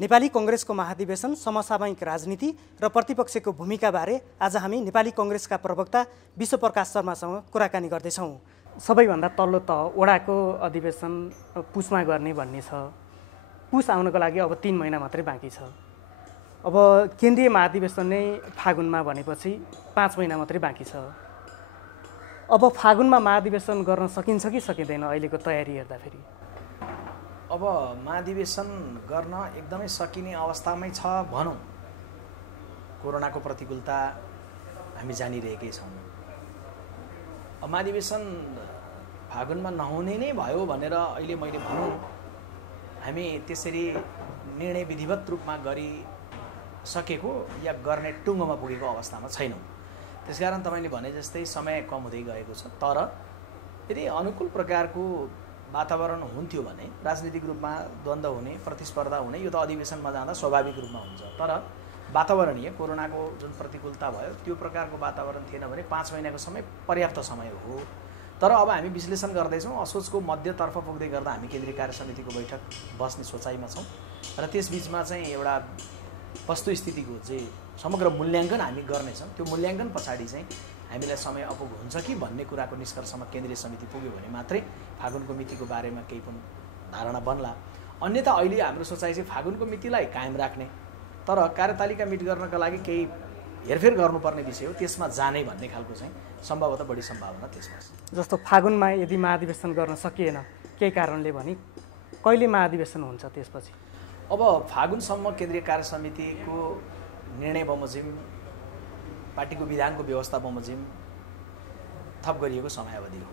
नेपाली कांग्रेसको महाधिवेशन समसामयिक राजनीति र प्रतिपक्षको भूमिकाबारे आज हामी नेपाली कांग्रेसका प्रवक्ता विश्वप्रकाश शर्मासँग कुराकानी गर्दैछौँ। सबैभन्दा तल्लो तह वडाको अधिवेशन पुसमा गर्ने भन्ने छ। पुस आउनको लागि अब 3 महिना मात्रै बाँकी छ। अब केन्द्रीय महाधिवेशन नै फागुनमा भनेपछि 5 महिना मात्रै बाँकी छ। अब फागुनमा महाधिवेशन गर्न सकिन्छ कि सकिँदैन अहिलेको तयारी हेर्दाखेरि? अब महाधिवेशन गर्न एकदमै सकिने अवस्थामै छ भनौँ। कोरोनाको प्रतिकूलता हामी जानिरहेकै छौँ। अब महाधिवेशन फागुनमा नहुने नै भयो भनेर अहिले मैले भनौँ हामी त्यसरी निर्णय विधिवत रूपमा गरिसकेको या गर्ने टुङ्गोमा पुगेको अवस्थामा छैनौँ। त्यसकारण तपाईँले भने जस्तै समय कम हुँदै गएको छ। तर यदि अनुकूल प्रकारको वातावरण हुन्थ्यो भने राजनीतिक रूपमा द्वन्द्व हुने, प्रतिस्पर्धा हुने यो त अधिवेशनमा जाँदा स्वाभाविक रूपमा हुन्छ। तर वातावरणीय कोरोनाको जुन प्रतिकूलता भयो त्यो प्रकारको वातावरण थिएन भने 5 महिनाको समय पर्याप्त समय हो। तर अब हामी विश्लेषण गर्दैछौँ। असोजको मध्यतर्फ पुग्दै गर्दा हामी केन्द्रीय कार्य समितिको बैठक बस्ने सोचाइमा छौँ र त्यसबीचमा चाहिँ एउटा वस्तुस्थितिको चाहिँ समग्र मूल्याङ्कन हामी गर्नेछौँ। त्यो मूल्याङ्कन पछाडि चाहिँ हामीलाई समय अपुग हुन्छ कि भन्ने कुराको निष्कर्षमा केन्द्रीय समिति पुग्यो भने मात्रै फागुनको मितिको बारेमा केही पनि धारणा बन्ला। अन्यथा अहिले हाम्रो सोचाइ चाहिँ फागुनको मितिलाई कायम राख्ने, तर कार्यतालिका मिट गर्नका लागि केही हेरफेर गर्नुपर्ने विषय हो, त्यसमा जाने भन्ने खालको चाहिँ सम्भवतः बढी सम्भावना त्यसमा छ। जस्तो फागुनमा यदि महाधिवेशन गर्न सकिएन केही कारणले भने कहिले महाधिवेशन हुन्छ त्यसपछि? अब फागुनसम्म केन्द्रीय कार्य समितिको निर्णय बमोजिम, पार्टीको विधानको व्यवस्था बमोजिम थप गरिएको समयावधि हो।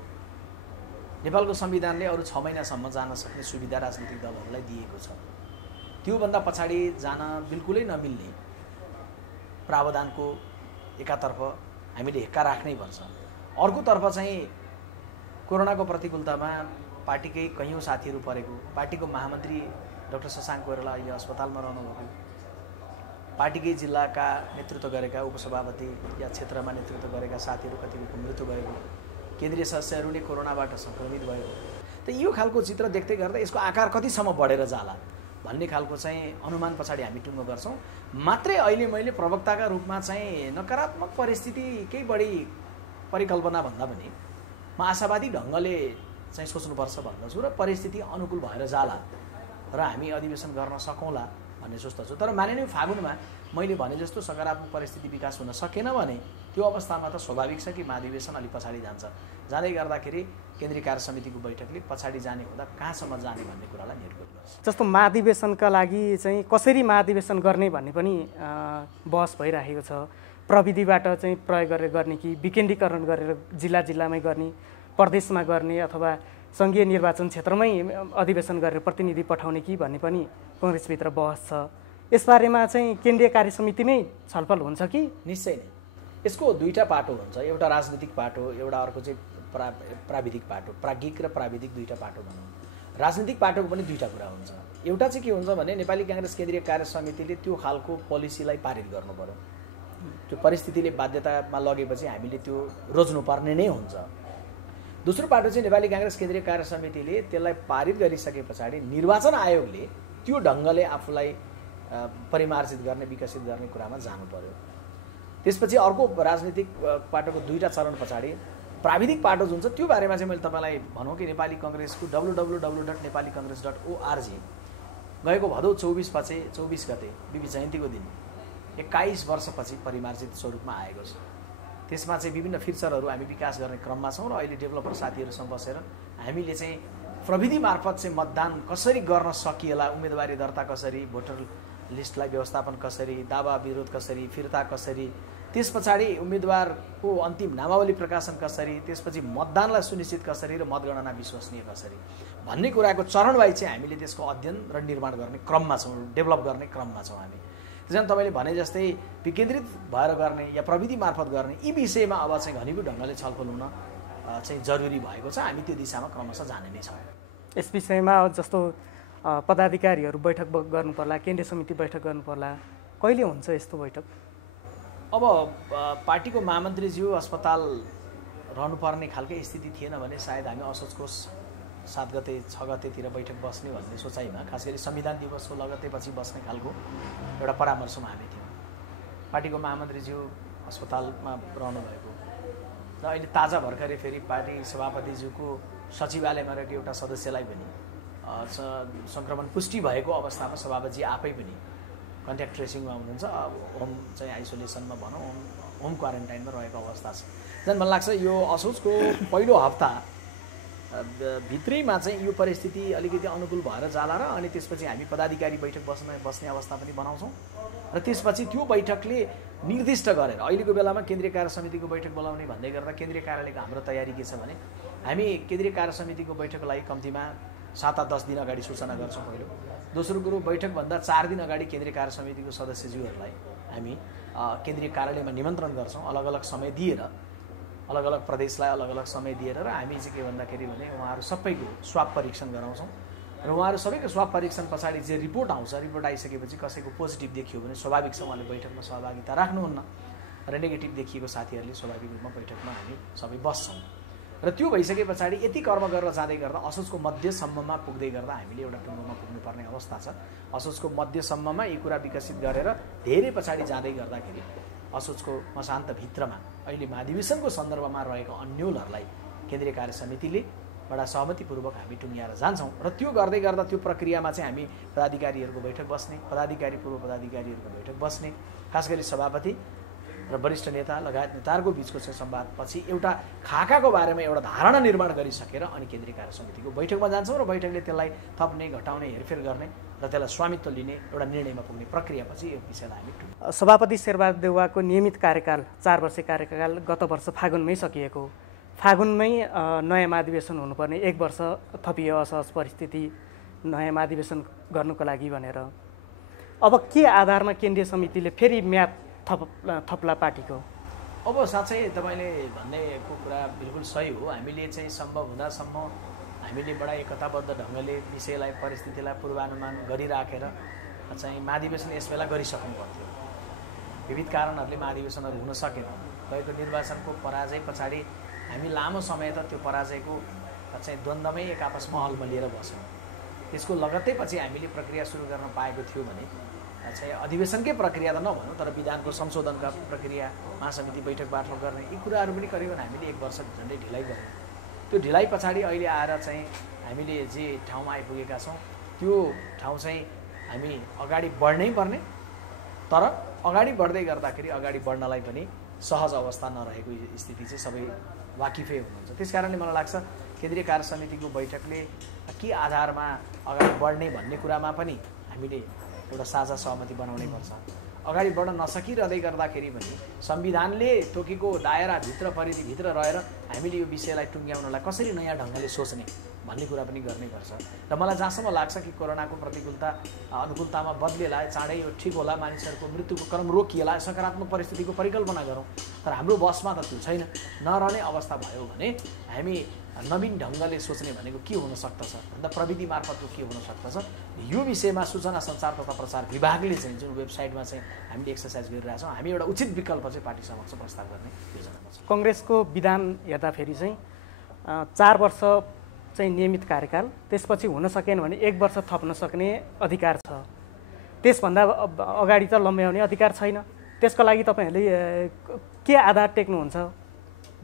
नेपालको संविधानले अरू 6 महिनासम्म जान सक्ने सुविधा राजनीतिक दलहरूलाई दिएको छ। त्योभन्दा पछाडि जान बिल्कुलै नमिल्ने प्रावधानको एकातर्फ हामीले हेक्का राख्नै पर्छ। अर्कोतर्फ चाहिँ कोरोनाको प्रतिकूलतामा पार्टीकै कैयौँ साथीहरू परेको, पार्टीको महामन्त्री डाक्टर शशाङ्क कोइराला अहिले अस्पतालमा रहनुभएको, पार्टीकै जिल्लाका नेतृत्व गरेका उपसभापति या क्षेत्रमा नेतृत्व गरेका साथीहरू कतिपयको मृत्यु भएको, केन्द्रीय सदस्यहरू नै कोरोनाबाट सङ्क्रमित भएको। त यो खालको चित्र देख्दै गर्दा यसको आकार कतिसम्म बढेर जाला भन्ने खालको चाहिँ अनुमान पछाडि हामी टुङ्गो गर्छौँ। मात्रै अहिले मैले प्रवक्ताका रूपमा चाहिँ नकारात्मक परिस्थिति केही बढी परिकल्पना भन्दा पनि म आशावादी ढङ्गले चाहिँ सोच्नुपर्छ भन्दछु र परिस्थिति अनुकूल भएर जाला र हामी अधिवेशन गर्न सकौँला भन्ने सोच्दछु। तर मानिलिउँ फागुनमा मैले भने जस्तो सकारात्मक परिस्थिति विकास हुन सकेन भने त्यो अवस्थामा त स्वाभाविक छ कि महाधिवेशन अलि पछाडि जान्छ। जाँदै गर्दाखेरि केन्द्रीय कार्य समितिको बैठकले पछाडि जाने हुँदा कहाँसम्म जाने भन्ने कुरालाई निर्भर गर्छ। जस्तो महाधिवेशनका लागि चाहिँ कसरी महाधिवेशन गर्ने भन्ने पनि बहस भइरहेको छ। प्रविधिबाट चाहिँ प्रयोग गरेर गर्ने कि विकेन्द्रीकरण गरेर जिल्ला जिल्लामै गर्ने, प्रदेशमा गर्ने अथवा सङ्घीय निर्वाचन क्षेत्रमै अधिवेशन गरेर प्रतिनिधि पठाउने कि भन्ने पनि काङ्ग्रेसभित्र बहस छ। यसबारेमा चाहिँ केन्द्रीय कार्य समितिमै छलफल हुन्छ कि? निश्चय नै यसको दुईटा पाटो हुन्छ। एउटा राजनीतिक पाटो, एउटा अर्को चाहिँ प्राविधिक पाटो, प्राज्ञिक र प्राविधिक दुईटा पाटो भनौँ। राजनीतिक पाटोको पनि दुईटा कुरा हुन्छ। एउटा चाहिँ के हुन्छ भने नेपाली काङ्ग्रेस केन्द्रीय कार्य समितिले त्यो खालको पोलिसीलाई पारित गर्नु पर्यो। त्यो परिस्थितिले बाध्यतामा लगेपछि हामीले त्यो रोज्नुपर्ने नै हुन्छ। दोस्रो पाटो चाहिँ नेपाली काङ्ग्रेस केन्द्रीय कार्य समितिले त्यसलाई पारित गरिसके पछाडि निर्वाचन आयोगले त्यो ढङ्गले आफूलाई परिमार्जित गर्ने, विकसित गर्ने कुरामा जानु पर्यो। त्यसपछि अर्को राजनीतिक पाटोको दुईटा चरण पछाडि प्राविधिक पाटो जुन छ त्यो बारेमा चाहिँ मैले तपाईँलाई भनौँ कि नेपाली काङ्ग्रेसको www.nepalicongress.org गएको भदौ 24 गते बिपी जयन्तीको दिन 21 वर्षपछि परिमार्जित स्वरूपमा आएको छ। त्यसमा चाहिँ विभिन्न फिचरहरू हामी विकास गर्ने क्रममा छौँ र अहिले डेभलपर साथीहरूसँग बसेर हामीले चाहिँ प्रविधि मार्फत चाहिँ मतदान कसरी गर्न सकिएला, उम्मेदवारी दर्ता कसरी, भोटर लिस्टलाई व्यवस्थापन कसरी, दावा विरोध कसरी, फिर्ता कसरी, त्यस पछाडि उम्मेदवारको अन्तिम नामावली प्रकाशन कसरी, त्यसपछि मतदानलाई सुनिश्चित कसरी र मतगणना विश्वसनीय कसरी भन्ने कुराको चरणवाइज चाहिँ हामीले त्यसको अध्ययन र निर्माण गर्ने क्रममा छौँ, डेभलप गर्ने क्रममा छौँ हामी। त्यसैले तपाईँले भने जस्तै विकेन्द्रित भएर गर्ने या प्रविधि मार्फत गर्ने यी विषयमा अब चाहिँ घनीभूत ढङ्गले छलफल हुन चाहिँ जरुरी भएको छ। हामी त्यो दिशामा क्रमशः जाने नै छौँ। यस विषयमा जस्तो पदाधिकारीहरू बैठक गर्नु पर्ला, केन्द्रीय समिति बैठक गर्नु पर्ला, कहिले हुन्छ यस्तो बैठक? अब पार्टीको महामन्त्रीज्यू अस्पताल रहनुपर्ने खालकै स्थिति थिएन भने सायद हामी असोजको 7 गते 6 गतेतिर बैठक बस्ने भन्ने सोचाइमा खास गरी संविधान दिवसको लगत्तैपछि बस्ने खालको एउटा परामर्शमा हामी थियौँ। पार्टीको महामन्त्रीज्यू अस्पतालमा रहनु भएको र अहिले ताजा भर्खरै फेरि पार्टी सभापतिज्यूको सचिवालयमा रहेको एउटा सदस्यलाई पनि सङ्क्रमण पुष्टि भएको अवस्थामा सभापतिजी आफै पनि कन्ट्याक्ट ट्रेसिङमा हुनुहुन्छ, होम चाहिँ आइसोलेसनमा भनौँ होम क्वारेन्टाइनमा रहेको अवस्था छ। झन् मलाई लाग्छ यो असोजको पहिलो हप्ता भित्रैमा चाहिँ यो परिस्थिति अलिकति अनुकूल भएर जाला र अनि त्यसपछि हामी पदाधिकारी बैठक बस्ने अवस्था पनि बनाउँछौँ र त्यसपछि त्यो बैठकले निर्दिष्ट गरेर अहिलेको बेलामा केन्द्रीय कार्य समितिको बैठक बोलाउने भन्दै गर्दा केन्द्रीय कार्यालयको हाम्रो तयारी के छ भने हामी केन्द्रीय कार्य समितिको बैठकको लागि कम्तीमा 7-10 दिन अगाडि सूचना गर्छौँ पहिलो। दोस्रो कुरो बैठकभन्दा 4 दिन अगाडि केन्द्रीय कार्य समितिको सदस्यज्यूहरूलाई हामी केन्द्रीय कार्यालयमा निमन्त्रण गर्छौँ अलग अलग समय दिएर, अलग अलग प्रदेशलाई अलग अलग समय दिएर र हामी चाहिँ के भन्दाखेरि भने उहाँहरू सबैको स्वाब परीक्षण गराउँछौँ र उहाँहरू सबैको स्वाब परीक्षण पछाडि जे रिपोर्ट आउँछ, रिपोर्ट आइसकेपछि कसैको पोजिटिभ देखियो भने स्वाभाविक छ उहाँले बैठकमा सहभागिता राख्नुहुन्न र नेगेटिभ देखिएको साथीहरूले स्वाभाविक रूपमा बैठकमा हामी सबै बस्छौँ र त्यो भइसके पछाडि यति कर्म गरेर जाँदै गर्दा असोजको मध्यसम्ममा पुग्दै गर्दा हामीले एउटा टुङ्गोमा पुग्नुपर्ने अवस्था छ। असोजको मध्यसम्ममा यी कुरा विकसित गरेर धेरै पछाडि जाँदै गर्दाखेरि असोजको मसान्तभित्रमा अहिले महाधिवेशनको सन्दर्भमा रहेको अन्यलहरूलाई केन्द्रीय कार्य समितिले बडा सहमतिपूर्वक हामी टुङ्ग्याएर जान्छौँ र त्यो गर्दै गर्दा त्यो प्रक्रियामा चाहिँ हामी पदाधिकारीहरूको बैठक बस्ने, पदाधिकारी पूर्व पदाधिकारीहरूको बैठक बस्ने, खास गरी सभापति र वरिष्ठ नेता लगायत नेताहरूको बिचको चाहिँ संवादपछि एउटा खाकाको बारेमा एउटा धारणा निर्माण गरिसकेर अनि केन्द्रीय कार्य समितिको बैठकमा जान्छौँ र बैठकले त्यसलाई थप्ने घटाउने हेरफेर गर्ने र त्यसलाई स्वामित्व लिने एउटा निर्णयमा पुग्ने प्रक्रियापछि यो विषयलाई हामी सभापति शेरबहादुर देउवाको नियमित कार्यकाल 4 वर्षे कार्यकाल गत वर्ष फागुनमै सकिएको। फागुनमै नयाँ महाधिवेशन हुनुपर्ने 1 वर्ष थपियो असहज परिस्थिति नयाँ महाधिवेशन गर्नुको लागि भनेर। अब के आधारमा केन्द्रीय समितिले फेरि म्याद थप्ला पार्टीको? अब साँच्चै तपाईँले भन्नेको कुरा बिल्कुल सही हो। हामीले चाहिँ सम्भव हुँदासम्म हामीले बडा एकताबद्ध ढङ्गले विषयलाई परिस्थितिलाई पूर्वानुमान गरिराखेर चाहिँ महाधिवेशन यस बेला गरिसक्नु पर्थ्यो। विविध कारणहरूले महाधिवेशनहरू हुन सकेन। गएको निर्वाचनको पराजय पछाडि हामी लामो समय त त्यो पराजयको चाहिँ द्वन्द्वमै एक आपसमा अल्मलिएर बस्यौँ। त्यसको लगत्तै पछि हामीले प्रक्रिया सुरु गर्न पाएको थियो भने चाहिँ अधिवेशनकै प्रक्रिया त नभनौँ तर विधानको संशोधनका प्रक्रिया महासमिति बैठकबाट गर्ने यी कुराहरू पनि करिबन हामीले 1 वर्ष झन्डै ढिलाइ गऱ्यौँ। त्यो ढिलाइ पछाडि अहिले आएर चाहिँ हामीले जे ठाउँमा आइपुगेका छौँ त्यो ठाउँ चाहिँ हामी अगाडि बढ्नै पर्ने, तर अगाडि बढ्दै गर्दाखेरि अगाडि बढ्नलाई पनि सहज अवस्था नरहेको स्थिति चाहिँ सबै वाकिफै हुनुहुन्छ। त्यस कारणले मलाई लाग्छ केन्द्रीय कार्य समितिको बैठकले के आधारमा अगाडि बढ्ने भन्ने कुरामा पनि हामीले एउटा साझा सहमति बनाउनै पर्छ। अगाडि बढ्न नसकिरहँदै गर्दाखेरि पनि संविधानले तोकेको दायराभित्र परिधिभित्र रहेर हामीले यो विषयलाई टुङ्ग्याउनलाई कसरी नयाँ ढङ्गले सोच्ने भन्ने कुरा पनि गर्नैपर्छ। र मलाई जहाँसम्म लाग्छ कि कोरोनाको प्रतिकूलता अनुकूलतामा बदलेला, चाँडै यो ठिक होला, मानिसहरूको मृत्युको क्रम रोकिएला, सकारात्मक परिस्थितिको परिकल्पना गरौँ। तर हाम्रो बसमा त त्यो छैन। नरहने अवस्था भयो भने हामी नवीन ढङ्गले सोच्ने भनेको के हुन सक्दछ भन्दा प्रविधि मार्फतको के हुन सक्दछ यो विषयमा सूचना सञ्चार तथा प्रचार विभागले चाहिँ जुन वेबसाइटमा चाहिँ हामीले एक्सर्साइज गरिरहेछौँ हामी एउटा उचित विकल्प चाहिँ पार्टी समक्ष प्रस्ताव गर्ने योजनामा छ। कङ्ग्रेसको विधान हेर्दाखेरि चाहिँ 4 वर्ष चाहिँ नियमित कार्यकाल, त्यसपछि हुन सकेन भने 1 वर्ष थप्न सक्ने अधिकार छ। त्यसभन्दा अगाडि त लम्ब्याउने अधिकार छैन। त्यसको लागि तपाईँहरूले के आधार टेक्नुहुन्छ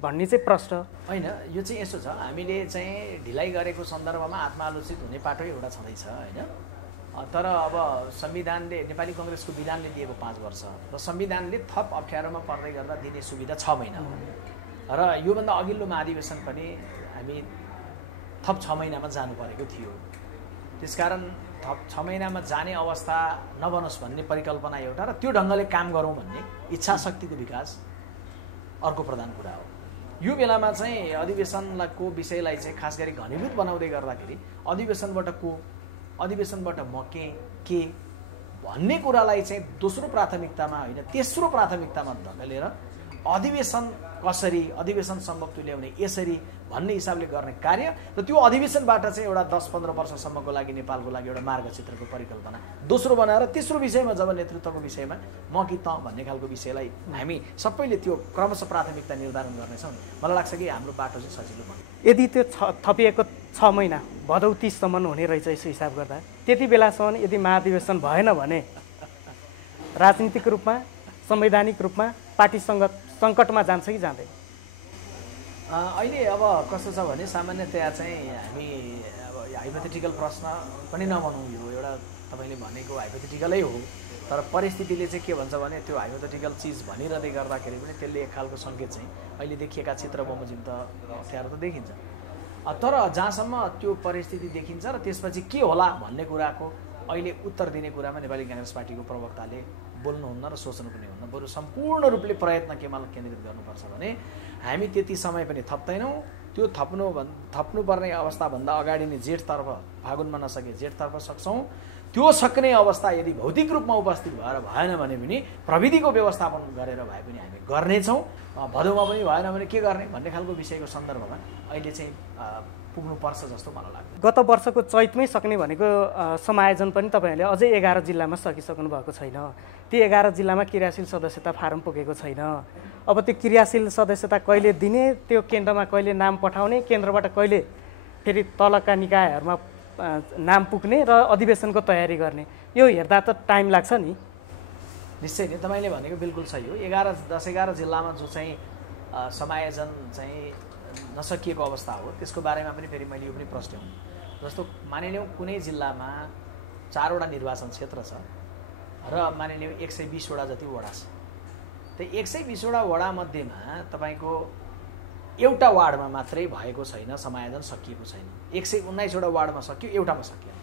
भन्ने चाहिँ प्रश्न होइन। यो चाहिँ यसो छ, हामीले चाहिँ ढिलाइ गरेको सन्दर्भमा आत्मालोचित हुने पाटो एउटा छँदैछ होइन। तर अब संविधानले नेपाली कङ्ग्रेसको विधानले दिएको 5 वर्ष र संविधानले थप अप्ठ्यारोमा पर्दै गर्दा दिने सुविधा 6 महिना हो र योभन्दा अघिल्लो महाधिवेशन पनि हामी थप 6 महिनामा जानु परेको थियो। त्यसकारण थप 6 महिनामा जाने अवस्था नबनोस् भन्ने परिकल्पना एउटा र त्यो ढङ्गले काम गरौँ भन्ने इच्छा शक्तिको विकास अर्को प्रधान कुरा हो। यो बेलामा चाहिँ अधिवेशनको विषयलाई चाहिँ खास गरी घनीभूत बनाउँदै गर्दाखेरि अधिवेशनबाट म के भन्ने कुरालाई चाहिँ दोस्रो प्राथमिकतामा होइन तेस्रो प्राथमिकतामा धकेलेर अधिवेशन कसरी, अधिवेशन सम्भव तुल्याउने यसरी भन्ने हिसाबले गर्ने कार्य र त्यो अधिवेशनबाट चाहिँ एउटा 10-15 वर्षसम्मको लागि नेपालको लागि एउटा मार्गचित्रको परिकल्पना दोस्रो बनाएर तेस्रो विषयमा जब नेतृत्वको विषयमा म कि त भन्ने खालको विषयलाई हामी सबैले त्यो क्रमशः प्राथमिकता निर्धारण गर्नेछौँ। मलाई लाग्छ कि हाम्रो बाटो चाहिँ सजिलो बन्छ। यदि त्यो थपिएको 6 महिना भदौ 30 सम्म हुने रहेछ यसो हिसाब गर्दा, त्यति बेलासम्म यदि महाधिवेशन भएन भने राजनीतिक रूपमा संवैधानिक रूपमा पार्टी सङ्कटमा जान्छ कि जाँदैन? अहिले अब कस्तो छ भने सामान्यतया चाहिँ हामी अब हाइपोथेटिकल प्रश्न पनि नबनाउँ, यो एउटा तपाईँले भनेको हाइपोथेटिकलै हो, तर परिस्थितिले चाहिँ के भन्छ भने त्यो हाइपोथेटिकल चिज भनिरहँदै गर्दाखेरि पनि त्यसले एक खालको सङ्केत चाहिँ अहिले देखिएका चित्र बमोजिम त अप्ठ्यारो त देखिन्छ। तर जहाँसम्म त्यो परिस्थिति देखिन्छ र त्यसपछि के होला भन्ने कुराको अहिले उत्तर दिने कुरामा नेपाली काङ्ग्रेस पार्टीको प्रवक्ताले बोल्नुहुन्न र सोच्नु पनि हुन्न। बरु सम्पूर्ण रूपले प्रयत्न केमा केन्द्रित गर्नुपर्छ भने हामी त्यति समय पनि थप्दैनौँ। त्यो थप्नुपर्ने अवस्थाभन्दा अगाडि नै जेठतर्फ, फागुनमा नसके जेठतर्फ सक्छौँ। त्यो सक्ने अवस्था यदि भौतिक रूपमा उपस्थित भएर भएन भने पनि प्रविधिको व्यवस्थापन गरेर भए पनि हामी गर्नेछौँ। भदौमा पनि भएन भने के गर्ने भन्ने खालको विषयको सन्दर्भमा अहिले चाहिँ पुग्नुपर्छ जस्तो मलाई लाग्छ। गत वर्षको चैतमै सक्ने भनेको समायोजन पनि तपाईँहरूले अझै 11 जिल्लामा सकिसक्नु भएको छैन। ती 11 जिल्लामा क्रियाशील सदस्यता फारम पुगेको छैन। अब त्यो क्रियाशील सदस्यता कहिले दिने, त्यो केन्द्रमा कहिले नाम पठाउने, केन्द्रबाट कहिले फेरि तलका निकायहरूमा नाम पुग्ने र अधिवेशनको तयारी गर्ने, यो हेर्दा त टाइम लाग्छ नि। निश्चय नै तपाईँले भनेको बिल्कुल सही हो। 10-11 जिल्लामा जो चाहिँ समायोजन चाहिँ नसकिएको अवस्था हो त्यसको बारेमा पनि फेरि मैले यो पनि प्रश्न जस्तो मानिलिउँ कुनै जिल्लामा 4वटा निर्वाचन क्षेत्र छ र मानिलिउँ 120वटा जति वडा छ। त्यो 120वटा वडा मध्येमा तपाईँको एउटा वार्डमा मात्रै भएको छैन, समायोजन सकिएको छैन। 119वटा वार्डमा सकियो, एउटामा सकिएन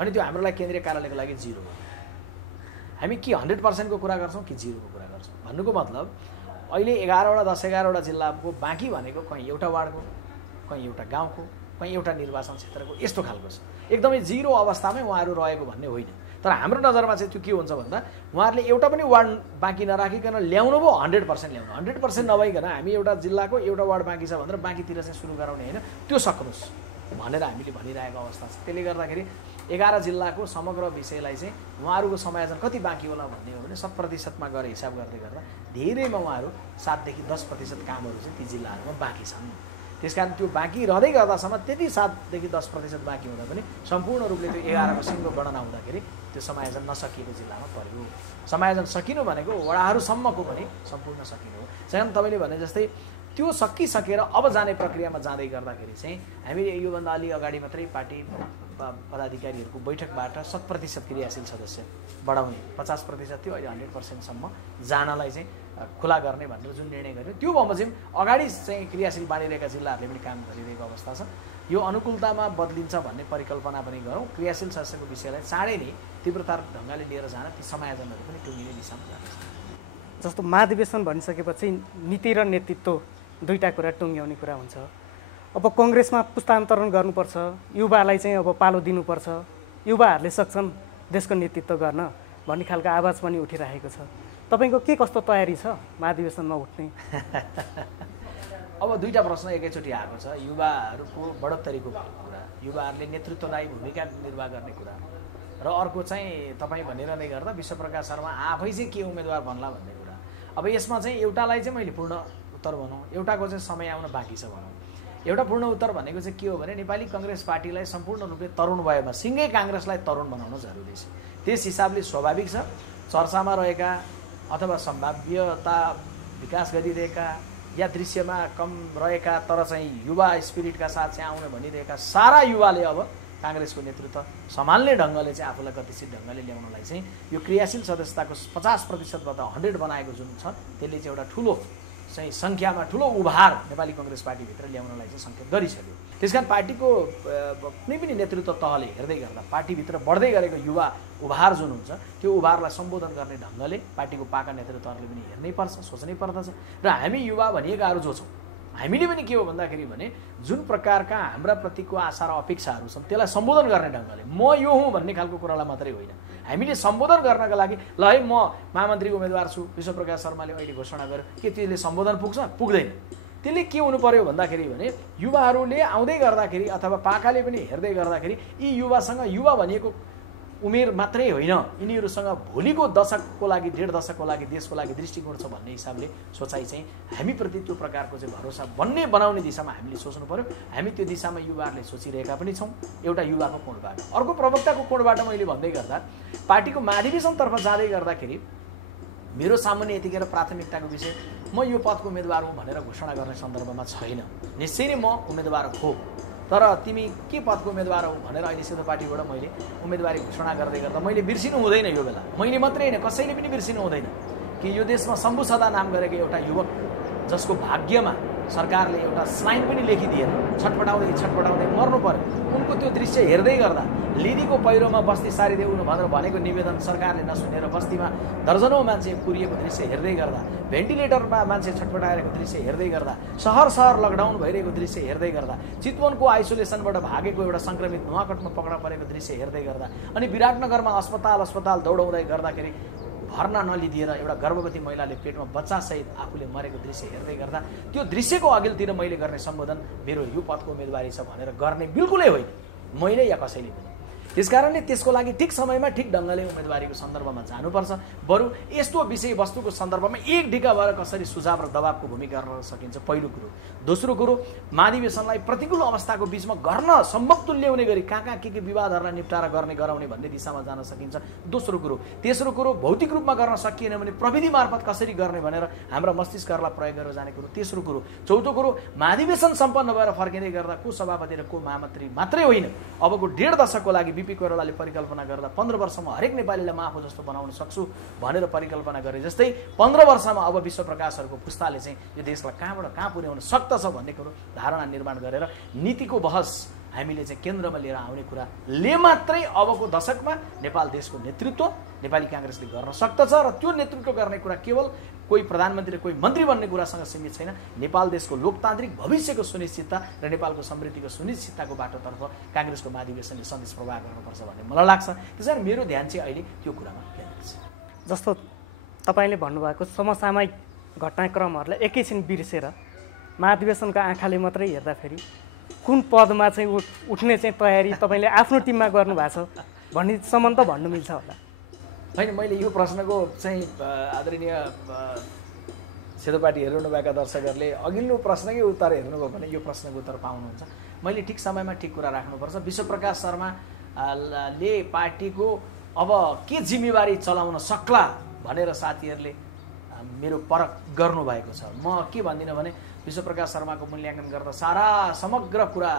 भने त्यो हाम्रो लागि केन्द्रीय कार्यालयको लागि 0 हो। हामी के 100%को कुरा गर्छौँ कि 0को कुरा गर्छौँ भन्नुको मतलब अहिले 10-11वटा जिल्लाको बाँकी भनेको कहीँ एउटा वार्डको, कहीँ एउटा गाउँको, कहीँ एउटा निर्वाचन क्षेत्रको, यस्तो खालको छ। एकदमै 0 अवस्थामै उहाँहरू रहेको भन्ने होइन। तर हाम्रो नजरमा चाहिँ त्यो के हुन्छ भन्दा उहाँहरूले एउटा पनि वार्ड बाँकी नराखिकन ल्याउनु भयो 100% ल्याउनु। 100% नभइकन हामी एउटा जिल्लाको एउटा वार्ड बाँकी छ भनेर बाँकीतिर चाहिँ सुरु गराउने होइन, त्यो सक्नुहोस् भनेर हामीले भनिरहेको अवस्था छ। त्यसले गर्दाखेरि 11 जिल्लाको समग्र विषयलाई चाहिँ उहाँहरूको समायोजन कति बाँकी होला भन्ने हो भने 100%मा गएर हिसाब गर्दै गर्दा धेरैमा उहाँहरू 7-10% कामहरू चाहिँ ती जिल्लाहरूमा बाँकी छन्। त्यसकारण त्यो बाँकी रहँदै गर्दासम्म त्यति 7-10% बाँकी हुँदा पनि सम्पूर्ण रूपले त्यो 11को सिङ्गो गणना हुँदाखेरि त्यो समायोजन नसकिएको जिल्लामा पर्यो। समायोजन सकिनु भनेको वडाहरूसम्मको पनि सम्पूर्ण सकिनु हो। चाहिँ तपाईँले भने जस्तै त्यो सकिसकेर अब जाने प्रक्रियामा जाँदै गर्दाखेरि चाहिँ हामीले योभन्दा अलि अगाडि मात्रै पार्टी पदाधिकारीहरूको बैठकबाट 100% क्रियाशील सदस्य बढाउने 50% थियो, अहिले 100%सम्म जानलाई चाहिँ खुला गर्ने भनेर जुन निर्णय गर्यो त्यो बमोजिम अगाडि चाहिँ क्रियाशील बाँडिरहेका जिल्लाहरूले पनि काम गरिरहेको अवस्था छ। यो अनुकूलतामा बदलिन्छ भन्ने परिकल्पना पनि गरौँ। क्रियाशील सदस्यको विषयलाई चाँडै नै तीव्रता ढङ्गले लिएर जान ती समायोजनहरू पनि टुङ्गिने दिशामा जान्छ। जस्तो महाधिवेशन भनिसकेपछि नीति र नेतृत्व दुईटा कुरा टुङ्ग्याउने कुरा हुन्छ। अब कङ्ग्रेसमा पुस्तान्तरण गर्नुपर्छ, युवालाई चाहिँ अब पालो दिनुपर्छ, युवाहरूले सक्छन् देशको नेतृत्व गर्न भन्ने खालको आवाज पनि उठिरहेको छ। तपाईँको के कस्तो तयारी छ महाधिवेशनमा उठ्ने? अब दुईटा प्रश्न एकैचोटि आएको छ। युवाहरूको बढोत्तरीको कुरा, युवाहरूले नेतृत्वदायी भूमिका निर्वाह गर्ने कुरा र अर्को चाहिँ तपाईँ भनिरहँदै गर्दा विश्वप्रकाश शर्मा आफै चाहिँ के उम्मेदवार भन्ला भन्ने कुरा। अब यसमा चाहिँ एउटालाई चाहिँ मैले पूर्ण उत्तर भनौँ, एउटाको चाहिँ समय आउन बाँकी छ भनौँ। एउटा पूर्ण उत्तर भनेको चाहिँ के हो भने नेपाली काङ्ग्रेस पार्टीलाई सम्पूर्ण रूपले तरुण भएमा सिङ्गै काङ्ग्रेसलाई तरुण बनाउन जरुरी छ। त्यस हिसाबले स्वाभाविक छ चर्चामा रहेका अथवा सम्भाव्यता विकास गरिरहेका या दृश्यमा कम रहेका तर चाहिँ युवा स्पिरिटका साथ चाहिँ आउन भनिरहेका सारा युवाले अब काङ्ग्रेसको नेतृत्व सम्हाल्ने ढङ्गले चाहिँ आफूलाई गतिशील ढङ्गले ल्याउनलाई चाहिँ यो क्रियाशील सदस्यताको 50%बाट 100 बनाएको जुन छ त्यसले चाहिँ एउटा ठुलो चाहिँ सङ्ख्यामा ठुलो उभार नेपाली काङ्ग्रेस पार्टीभित्र ल्याउनलाई चाहिँ सङ्केत गरिसक्यो। त्यसकारण पार्टीको कुनै पनि नेतृत्व तहले हेर्दै गर्दा पार्टीभित्र बढ्दै गरेको युवा उभार जुन हुन्छ त्यो उभारलाई सम्बोधन गर्ने ढङ्गले पार्टीको पाका नेतृत्वहरूले पनि हेर्नै पर्छ, सोच्नै पर्दछ। र हामी युवा भनिएकाहरू जो छौँ हामीले पनि के हो भन्दाखेरि भने जुन प्रकारका हाम्रा प्रतिको आशा र अपेक्षाहरू छन् त्यसलाई सम्बोधन गर्ने ढङ्गले म यो हुँ भन्ने खालको कुरालाई मात्रै होइन, हामीले सम्बोधन गर्नका लागि ल है म महामन्त्रीको उम्मेदवार छु विश्वप्रकाश शर्माले अहिले घोषणा गर्यो के त्यसले सम्बोधन पुग्छ पुग्दैन। त्यसले के हुनु पर्यो भन्दाखेरि भने युवाहरूले आउँदै गर्दाखेरि अथवा पाकाले पनि हेर्दै गर्दाखेरि यी युवासँग युवा भनिएको उमेर मात्रै होइन, यिनीहरूसँग भोलिको दशकको लागि 1.5 दशकको लागि देशको लागि दृष्टिकोण छ भन्ने हिसाबले सोचाइ चाहिँ हामीप्रति त्यो प्रकारको चाहिँ भरोसा बनाउने दिशामा हामीले सोच्नु पर्यो। हामी त्यो दिशामा युवाहरूले सोचिरहेका पनि छौँ एउटा युवाको कोणबाट। अर्को प्रवक्ताको कोणबाट मैले भन्दै गर्दा पार्टीको महाधिवेशनतर्फ जाँदै गर्दाखेरि मेरो सामान्य यतिखेर प्राथमिकताको विषय म यो पदको उम्मेदवार हुँ भनेर घोषणा गर्ने सन्दर्भमा छैन। निश्चय नै म उम्मेदवार हो, तर तिमी के पदको उम्मेदवार हो भनेर अहिले सिधो पार्टीबाट मैले उम्मेदवारी घोषणा गर्दै गर्दा मैले बिर्सिनु हुँदैन। यो बेला मैले मात्रै होइन, कसैले पनि बिर्सिनु हुँदैन कि यो देशमा शम्भु सदा नाम गरेको एउटा युवक जसको भाग्यमा सरकारले एउटा स्लाइन पनि लेखिदिएन, छटपटाउँदै मर्नु पर्यो, उनको त्यो दृश्य हेर्दै गर्दा लिदीको पहिरोमा बस्ती सारिदेऊ भनेर भनेको निवेदन सरकारले नसुनेर बस्तीमा दर्जनौँ मान्छे पुरिएको दृश्य हेर्दै गर्दा, भेन्टिलेटरमा मान्छे छटपटाएको दृश्य हेर्दै गर्दा, सहर लकडाउन भइरहेको दृश्य हेर्दै गर्दा, चितवनको आइसोलेसनबाट भागेको एउटा सङ्क्रमित नुवाकोटमा पक्रा परेको दृश्य हेर्दै गर्दा, अनि विराटनगरमा अस्पताल दौडाउँदै गर्दाखेरि भर्ना नलिदिएर एउटा गर्भवती महिलाले पेटमा बच्चासहित आफूले मरेको दृश्य हेर्दै गर्दा त्यो दृश्यको अघिल्तिर मैले गर्ने सम्बोधन मेरो यो पदको उम्मेदवारी छ भनेर गर्ने बिल्कुलै होइन मैले या कसैले पनि। त्यसकारणले त्यसको लागि ठिक समयमा ठिक ढङ्गले उम्मेदवारीको सन्दर्भमा जानुपर्छ। बरु यस्तो विषयवस्तुको सन्दर्भमा एक ढिका भएर कसरी सुझाव र दबावको भूमिका गर्न सकिन्छ, पहिलो कुरो। दोस्रो कुरो, महाधिवेशनलाई प्रतिकूल अवस्थाको बिचमा गर्न सम्भव तुल्याउने गरी कहाँ के विवादहरूलाई निप्टारा गराउने भन्ने दिशामा जान सकिन्छ, दोस्रो कुरो। तेस्रो कुरो, भौतिक रूपमा गर्न सकिएन भने प्रविधि मार्फत कसरी गर्ने भनेर हाम्रा मस्तिष्कहरूलाई प्रयोग गरेर जाने कुरो, तेस्रो कुरो। चौथो कुरो, महाधिवेशन सम्पन्न भएर फर्किँदै गर्दा को सभापति र को महामन्त्री मात्रै होइन, अबको 1.5 दशकको लागि बीपी कोइरालाले परिकल्पना गर्दा 15 वर्षमा हरेक नेपालीलाई म आफू जस्तो बनाउन सक्छु भनेर परिकल्पना गरे जस्तै 15 वर्षमा अब विश्व प्रकाशहरूको पुस्ताले चाहिँ यो देशलाई कहाँबाट कहाँ पुर्याउन सक्दछ भन्ने कुरो धारणा निर्माण गरेर नीतिको बहस हामीले चाहिँ केन्द्रमा लिएर आउने कुराले मात्रै अबको दशकमा नेपाल देशको नेतृत्व नेपाली काङ्ग्रेसले गर्न सक्दछ। र त्यो नेतृत्व गर्ने कुरा केवल कोही प्रधानमन्त्री कोही मन्त्री बन्ने कुरासँग सीमित छैन। नेपाल देशको लोकतान्त्रिक भविष्यको सुनिश्चितता र नेपालको समृद्धिको सुनिश्चितताको बाटोतर्फ काङ्ग्रेसको महाधिवेशनले सन्देश प्रवाह गर्नुपर्छ भन्ने मलाई लाग्छ। त्यसैले मेरो ध्यान चाहिँ अहिले त्यो कुरामा केन्द्रित छ। जस्तो तपाईँले भन्नुभएको समसामयिक घटनाक्रमहरूलाई एकैछिन बिर्सेर महाधिवेशनको आँखाले मात्रै हेर्दाखेरि कुन पदमा चाहिँ उठ्ने चाहिँ तयारी तपाईँले आफ्नो टिममा गर्नुभएको छ भन्नेसम्म त भन्नु मिल्छ होला। होइन, मैले यो प्रश्नको चाहिँ आदरणीय सेतोपाटी हेर्नुभएका दर्शकहरूले अघिल्लो प्रश्नकै उत्तर हेर्नुभयो भने यो प्रश्नको उत्तर पाउनुहुन्छ। मैले ठिक समयमा ठिक कुरा राख्नुपर्छ। विश्वप्रकाश शर्माले पार्टीको अब के जिम्मेवारी चलाउन सक्ला भनेर साथीहरूले मेरो परख गर्नुभएको छ। म के भन्दिनँ भने विश्वप्रकाश शर्माको मूल्याङ्कन गर्दा सारा समग्र कुरा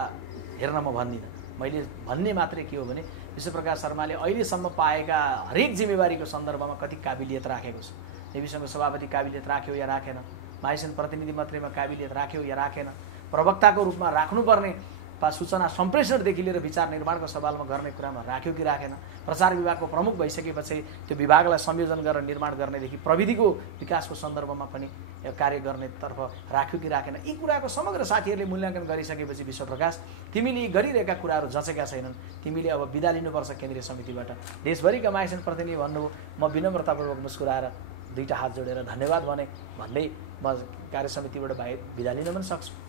हेर्न म भन्दिनँ। मैले भन्ने मात्रै के हो भने विश्वप्रकाश शर्माले अहिलेसम्म पाएका हरेक जिम्मेवारीको सन्दर्भमा कति काबिलियत राखेको छ। नेविसङ्घको सभापति काबिलियत राख्यो या राखेन, महाधिवेशन प्रतिनिधि मन्त्रीमा काबिलियत राख्यो या राखेन, प्रवक्ताको रूपमा राख्नुपर्ने सूचना सम्प्रेषणदेखि लिएर विचार निर्माणको सवालमा गर्ने कुरामा राख्यो कि राखेन, प्रचार विभागको प्रमुख भइसकेपछि त्यो विभागलाई संयोजन गरेर निर्माण गर्नेदेखि प्रविधिको विकासको सन्दर्भमा पनि कार्य गर्नेतर्फ राख्यो कि राखेन, यी कुराको समग्र साथीहरूले मूल्याङ्कन गरिसकेपछि विश्वप्रकाश तिमीले गरिरहेका कुराहरू जचेका छैनन्, तिमीले अब बिदा लिनुपर्छ केन्द्रीय समितिबाट। देशभरिका महाधिवेशन प्रतिनिधि भन्नुभयो, म विनम्रतापूर्वक मुस्कुराएर 2टा हात जोडेर धन्यवाद भने भन्दै म कार्य समितिबाट बिदा लिन पनि सक्छु।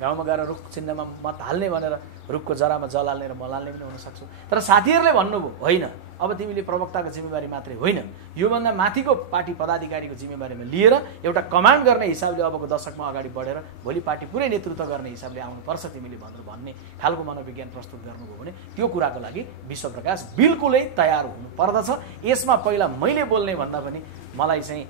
गाउँमा गएर रुख चिन्हमा मत हाल्ने भनेर रुखको जरामा जल हाल्ने र मल हाल्ने पनि हुन सक्छु। तर साथीहरूले भन्नुभयो होइन, अब तिमीले प्रवक्ताको जिम्मेवारी मात्रै होइन, योभन्दा माथिको पार्टी पदाधिकारीको जिम्मेवारीमा लिएर एउटा कमान्ड गर्ने हिसाबले अबको दशकमा अगाडि बढेर भोलि पार्टी पुरै नेतृत्व गर्ने हिसाबले आउनुपर्छ तिमीले भनेर भन्ने खालको मनोविज्ञान प्रस्तुत गर्नुभयो भने त्यो कुराको लागि विश्वप्रकाश बिल्कुलै तयार हुनु पर्दछ। यसमा पहिला मैले बोल्ने भन्दा पनि मलाई चाहिँ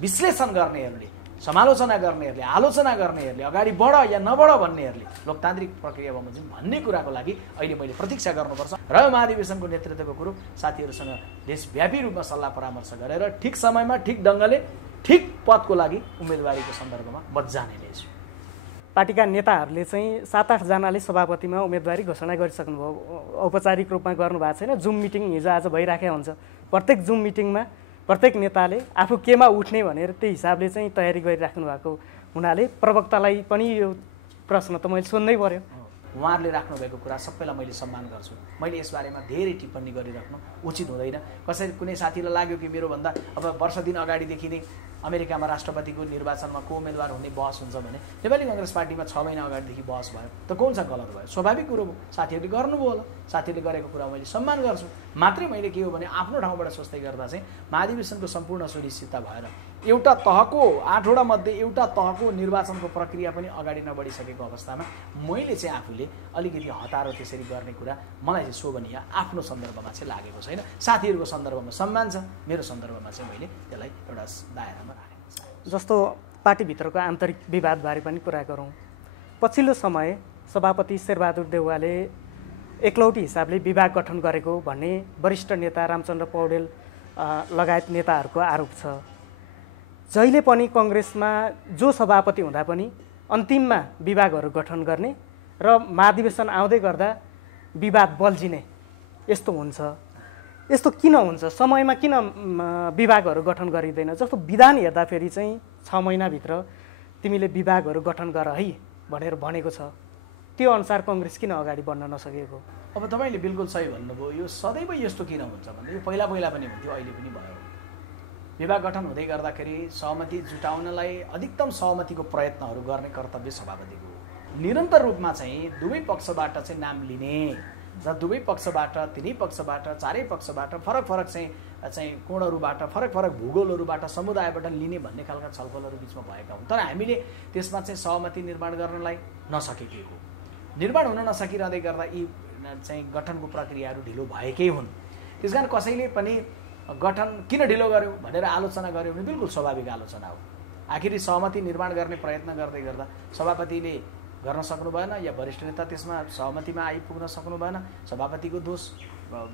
विश्लेषण गर्नेहरूले, समालोचना गर्नेहरूले, आलोचना गर्नेहरूले, अगाडि बढ या नबढ भन्नेहरूले लोकतान्त्रिक प्रक्रिया बमोजिम भन्ने कुराको लागि अहिले मैले प्रतीक्षा गर्नुपर्छ। र महाधिवेशनको नेतृत्वको कुरो साथीहरूसँग देशव्यापी रूपमा सल्लाह परामर्श गरेर ठिक समयमा ठिक ढङ्गले ठिक पदको लागि उम्मेदवारीको सन्दर्भमा म जाने नै छु। पार्टीका नेताहरूले चाहिँ 7-8 जनाले सभापतिमा उम्मेदवारी घोषणा गरिसक्नुभयो, औपचारिक रूपमा गर्नुभएको छैन। जुम मिटिङ हिजो आज भइराखेको हुन्छ। प्रत्येक जुम मिटिङमा प्रत्येक नेताले आफू केमा उठ्ने भनेर त्यही हिसाबले चाहिँ तयारी गरिराख्नु भएको हुनाले प्रवक्तालाई पनि यो प्रश्न त मैले सोध्नै पर्यो। उहाँहरूले राख्नुभएको कुरा सबैलाई मैले सम्मान गर्छु। मैले यसबारेमा धेरै टिप्पणी गरिराख्नु उचित हुँदैन। कसरी कुनै साथीलाई लाग्यो कि मेरोभन्दा अब वर्ष दिन अगाडिदेखि नै अमेरिकामा राष्ट्रपतिको निर्वाचनमा को उम्मेदवार हुने बहस हुन्छ भने नेपाली कांग्रेस पार्टीमा 6 महिना अगाडिदेखि बहस भयो त कुन चाहिँ गलत भयो स्वाभाविक कुरो हो साथीहरूले गर्नुभयो होला साथीहरूले गरेको कुरा मैले सम्मान गर्छु मात्रै मैले के हो भने आफ्नो ठाउँबाट सोच्दै गर्दा चाहिँ महाधिवेशनको सम्पूर्ण सुनिश्चितता भएर एउटा तहको 8 वटा मध्ये एउटा तहको निर्वाचनको प्रक्रिया पनि अगाडि नबढिसकेको अवस्थामा मैले चाहिँ आफूले अलिकति हतारो त्यसरी गर्ने कुरा मलाई चाहिँ शोभनीय आफ्नो सन्दर्भमा चाहिँ लागेको छैन साथीहरूको सन्दर्भमा सम्मान छ मेरो सन्दर्भमा चाहिँ मैले त्यसलाई एउटा दायरामा राखेको छु जस्तो पार्टीभित्रको आन्तरिक विवादबारे पनि कुरा गरौँ पछिल्लो समय सभापति शेरबहादुर देउवाले एकलौटी हिसाबले विभाग गठन गरेको भन्ने वरिष्ठ नेता रामचन्द्र पौडेल लगायत नेताहरूको आरोप छ जहिले पनि कङ्ग्रेसमा जो सभापति हुँदा पनि अन्तिममा विभागहरू गठन गर्ने र महाधिवेशन आउँदै गर्दा विवाद बल्झिने यस्तो हुन्छ यस्तो किन हुन्छ समयमा किन विभागहरू गठन गरिँदैन जस्तो विधान हेर्दाखेरि चाहिँ 6 महिनाभित्र तिमीले विभागहरू गठन गर है भनेर भनेको छ त्यो अनुसार कङ्ग्रेस किन अगाडि बढ्न नसकेको अब तपाईँले बिल्कुल सही भन्नुभयो यो सदैव यस्तो किन हुन्छ भने यो पहिला पनि हुन्थ्यो अहिले पनि भयो विभाग गठन हुँदै गर्दाखेरि सहमति जुटाउनलाई अधिकतम सहमतिको प्रयत्नहरू गर्ने कर्तव्य सभापतिको हो निरन्तर रूपमा चाहिँ दुवै पक्षबाट चाहिँ नाम लिने र दुवै पक्षबाट तिनै पक्षबाट चारै पक्षबाट फरक चाहिँ कोणहरूबाट फरक भूगोलहरूबाट समुदायबाट लिने भन्ने खालका छलफलहरू बिचमा भएका हुन् तर हामीले त्यसमा चाहिँ सहमति निर्माण गर्नलाई नसकेको निर्माण हुन नसकिरहँदै गर्दा यी चाहिँ गठनको प्रक्रियाहरू ढिलो भएकै हुन् त्यसकारण कसैले पनि गठन किन ढिलो गर्यो भनेर आलोचना गर्यो भने बिल्कुल स्वाभाविक आलोचना हो आखिरी सहमति निर्माण गर्ने प्रयत्न गर्दै गर्दा सभापतिले गर्न सक्नु भएन या वरिष्ठ नेता त्यसमा सहमतिमा आइपुग्न सक्नु भएन सभापतिको दोष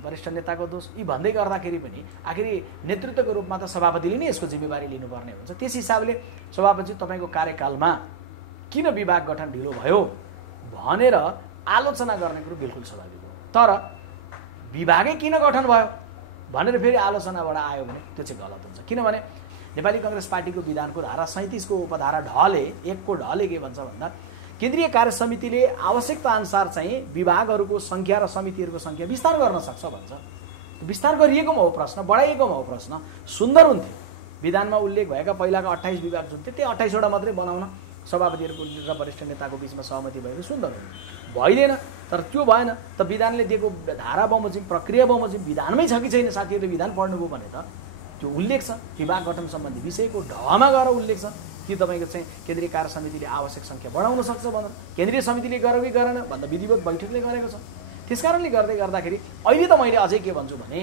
वरिष्ठ नेताको दोष यी भन्दै गर्दाखेरि पनि आखिरी नेतृत्वको रूपमा त सभापतिले नै यसको जिम्मेवारी लिनुपर्ने हुन्छ त्यस हिसाबले सभापति तपाईँको कार्यकालमा किन विभाग गठन ढिलो भयो भनेर आलोचना गर्ने कुरो बिल्कुल स्वाभाविक हो तर विभागै किन गठन भयो भनेर फेरि आलोचनाबाट आयो भने त्यो चाहिँ गलत हुन्छ किनभने नेपाली कांग्रेस पार्टीको विधानको धारा 37 को उपधारा ढले 1 को ढले के भन्छ भन्दा केन्द्रीय कार्य समितिले आवश्यकता अनुसार चाहिँ विभागहरूको संख्या र समितिहरूको संख्या विस्तार गर्न सक्छ भन्छ विस्तार गरिएकोमा हो प्रश्न बढाइएकोमा हो प्रश्न सुन्दर हुन्थ्यो विधानमा उल्लेख भएका पहिलाका 28 विभाग जुन थियो त्यो 28 वटा मात्रै बनाउन सभापतिहरूको र वरिष्ठ नेताको बीचमा सहमति भएको सुन्दर हुन्थ्यो भइदैन तर त्यो भएन त विधानले दिएको धारा बमोजिम प्रक्रिया बमोजिम विधानमै छ कि छैन साथीहरूले विधान पढ्नुभयो भने त त्यो उल्लेख छ विभाग गठन सम्बन्धी विषयको ढमा गएर उल्लेख छ कि तपाईँको चाहिँ केन्द्रीय कार्य समितिले आवश्यक संख्या बढाउन सक्छ भनेर केन्द्रीय समितिले गर्यो कि गरेन भन्दा विधिवत बैठकले गरेको छ त्यसकारणले गर्दाखेरि अहिले त मैले अझै के भन्छु भने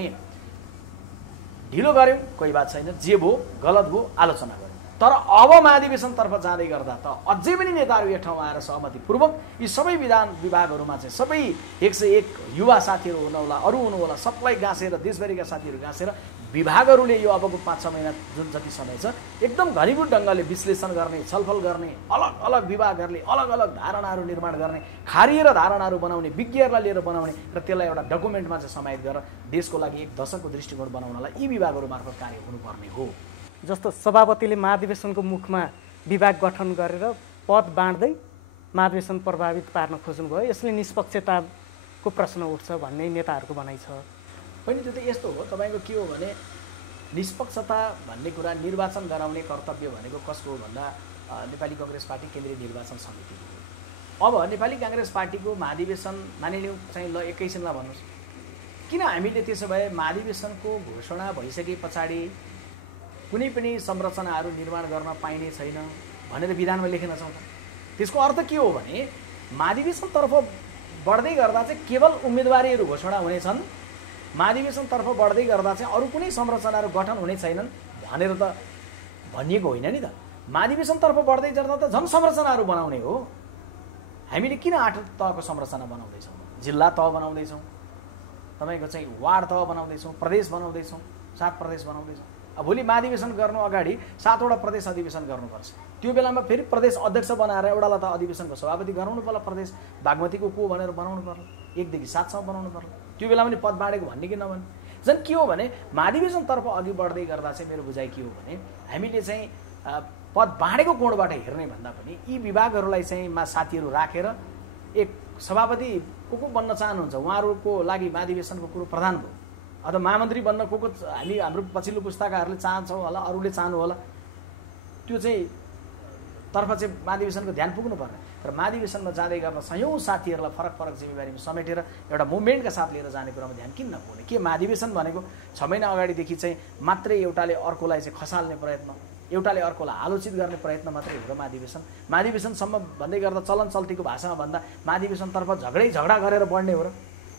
ढिलो गर्यो कोही बात छैन जे भयो गलत भयो आलोचना गर्यो तर अब महाधिवेशनतर्फ जाँदै गर्दा त अझै पनि नेताहरू एक ठाउँमा आएर सहमतिपूर्वक यी सबै विभागहरूमा चाहिँ सबै 101 युवा साथीहरू हुनुहोला अरू हुनुहोला सबलाई गाँसेर देशभरिका साथीहरू गाँसेर विभागहरूले यो अबको 5-6 महिना जुन जति समय छ एकदम घनीभूत ढङ्गले विश्लेषण गर्ने छलफल गर्ने अलग अलग विभागहरूले अलग अलग धारणाहरू निर्माण गर्ने खारिएर धारणाहरू बनाउने विज्ञहरूलाई लिएर बनाउने र त्यसलाई एउटा डकुमेन्टमा चाहिँ समाहित गरेर देशको लागि एक दशकको दृष्टिकोण बनाउनलाई यी विभागहरू मार्फत कार्य हुनुपर्ने हो जस्तो सभापतिले महाधिवेशनको मुखमा विभाग गठन गरेर पद बाँड्दै महाधिवेशन प्रभावित पार्न खोज्नुभयो यसले निष्पक्षताको प्रश्न उठ्छ भन्ने नेताहरूको भनाइ छ पनि त्यो त यस्तो हो तपाईँको के हो भने निष्पक्षता भन्ने कुरा निर्वाचन गराउने कर्तव्य भनेको कसको हो भन्दा नेपाली कांग्रेस पार्टी केन्द्रीय निर्वाचन समिति हो अब नेपाली कांग्रेस पार्टीको महाधिवेशन मानिलिउँ चाहिँ ल एक किसिमलाई भन्नुहोस् किन हामीले त्यसो भए महाधिवेशनको घोषणा भइसके पछाडि कुनै पनि संरचनाहरू निर्माण गर्न पाइने छैन भनेर विधानमा लेखेन छौँ त्यसको अर्थ के हो भने महाधिवेशनतर्फ बढ्दै गर्दा चाहिँ केवल उम्मेदवारीहरू घोषणा हुनेछन् महाधिवेशनतर्फ बढ्दै गर्दा चाहिँ अरू कुनै संरचनाहरू गठन हुने छैनन् भनेर त भनिएको होइन नि त महाधिवेशनतर्फ बढ्दै गर्दा त झन् संरचनाहरू बनाउने हो हामीले किन 8 तहको संरचना बनाउँदैछौँ जिल्ला तह बनाउँदैछौँ तपाईँको चाहिँ वार्ड तह बनाउँदैछौँ प्रदेश बनाउँदैछौँ 7 प्रदेश बनाउँदैछौँ अब भोलि महाधिवेशन गर्नु अगाडि 7 वटा प्रदेश अधिवेशन गर्नुपर्छ त्यो बेलामा फेरि प्रदेश अध्यक्ष बनाएर एउटालाई त अधिवेशनको सभापति गराउनु पर्ला प्रदेश बागमतीको को भनेर बनाउनु पर्ला 1 देखि 7 सम्म बनाउनु पर्ला त्यो बेलामा पनि पद बाँडेको भन्ने कि नभन्ने झन् के हो भने महाधिवेशनतर्फ अघि बढ्दै गर्दा चाहिँ मेरो बुझाइ के हो भने हामीले चाहिँ पद बाँडेको कोणबाट हेर्ने भन्दा पनि यी विभागहरूलाई चाहिँ साथीहरू राखेर एक सभापति को बन्न चाहनुहुन्छ उहाँहरूको लागि महाधिवेशनको कुरो प्रधान भयो अथवा महामन्त्री बन्न को हाम्रो पछिल्लो पुस्ताकाहरूले चाहन्छौँ होला अरूले चाहनु होला त्यो चाहिँ तर्फ चाहिँ महाधिवेशनको ध्यान पुग्नुपर्ने। तर महाधिवेशनमा जाँदै गर्न सयौँ साथीहरूलाई फरक फरक जिम्मेवारीमा समेटेर एउटा मुभमेन्टका साथ लिएर जाने कुरामा ध्यान किन नपुग्ने? के महाधिवेशन भनेको 6 महिना अगाडिदेखि चाहिँ मात्रै एउटाले अर्कोलाई चाहिँ खसाल्ने प्रयत्न, एउटाले अर्कोलाई आलोचित गर्ने प्रयत्न मात्रै हो र महाधिवेशन? महाधिवेशनसम्म भन्दै गर्दा चलन चल्तीको भाषामा भन्दा महाधिवेशनतर्फ झगडा गरेर बढ्ने हो र?